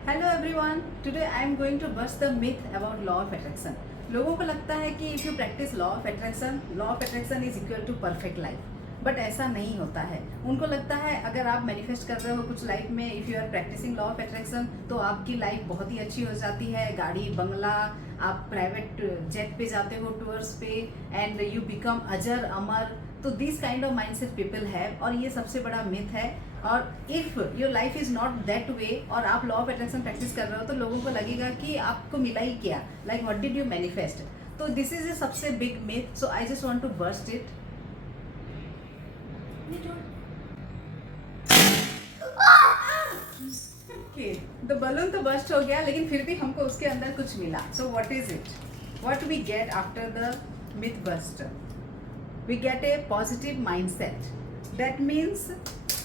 Hello everyone, today I am going to bust the myth about law of attraction. लोगों को लगता है कि if you practice law of attraction is equal to perfect life. But ऐसा नहीं होता है। उनको लगता है अगर आप मैनिफेस्ट कर रहे हो कुछ लाइफ में, if you are practicing law of attraction, तो आपकी लाइफ बहुत ही अच्छी हो जाती है। गाड़ी बंगला, आप प्राइवेट जेट पे जाते हो टूर्स पे, एंड यू बिकम अजर अमर। तो this kind of mindset people have, और ये सबसे बड़ा मिथ है। और if your life is not that way और आप लॉ ऑफ अट्रैक्शन प्रैक्टिस कर रहे हो, तो लोगों को लगेगा कि आपको मिला ही क्या, like what did you manifest. तो दिस इज ए सबसे big myth, so I just want to burst it. Okay, the balloon तो बर्स्ट हो गया, लेकिन फिर भी हमको उसके अंदर कुछ मिला। So what is it, what we get after the myth bust? We get a positive mindset. That means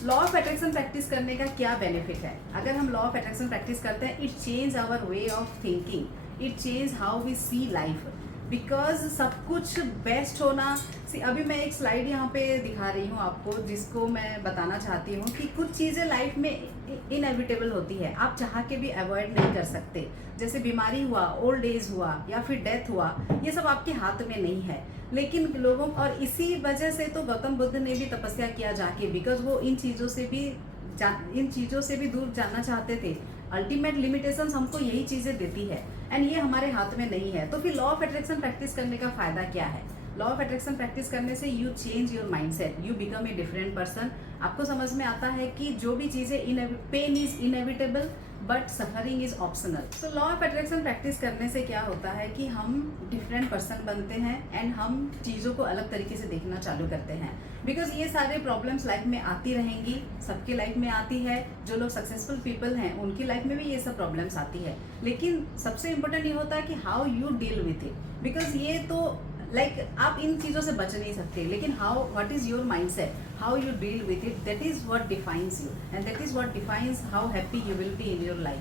law of attraction practice करने का क्या बेनिफिट है? अगर हम लॉ ऑफ अट्रैक्शन प्रैक्टिस करते हैं, it change our way of thinking, it change how we see life. Because सब कुछ बेस्ट होना, अभी मैं एक स्लाइड यहाँ पे दिखा रही हूँ आपको, जिसको मैं बताना चाहती हूँ कि कुछ चीज़ें लाइफ में इनएविटेबल होती है, आप चाह के भी अवॉइड नहीं कर सकते। जैसे बीमारी हुआ, ओल्ड एज हुआ, या फिर डेथ हुआ, ये सब आपके हाथ में नहीं है। लेकिन लोगों, और इसी वजह से तो गौतम बुद्ध ने भी तपस्या किया जाके, बिकॉज वो इन चीज़ों से भी दूर जाना चाहते थे। अल्टीमेट लिमिटेशंस हमको यही चीज़ें देती है, एंड ये हमारे हाथ में नहीं है। तो फिर लॉ ऑफ अट्रैक्शन प्रैक्टिस करने का फायदा क्या है? लॉ ऑफ अट्रैक्शन प्रैक्टिस करने से you change your mindset, you become a different person. आपको समझ में आता है कि जो भी चीज़ें pain is inevitable but suffering is optional. So law of attraction practice करने से क्या होता है कि हम डिफरेंट पर्सन बनते हैं, एंड हम चीज़ों को अलग तरीके से देखना चालू करते हैं। बिकॉज ये सारे प्रॉब्लम्स लाइफ में आती रहेंगी, सबके लाइफ में आती है। जो लोग सक्सेसफुल पीपल हैं उनकी लाइफ में भी ये सब प्रॉब्लम्स आती है। लेकिन सबसे इंपॉर्टेंट ये होता है कि how you deal with it. Because ये तो आप इन चीज़ों से बच नहीं सकते, लेकिन what is your mindset, how you deal with it, that is what defines you, and that is what defines how happy you will be in your life.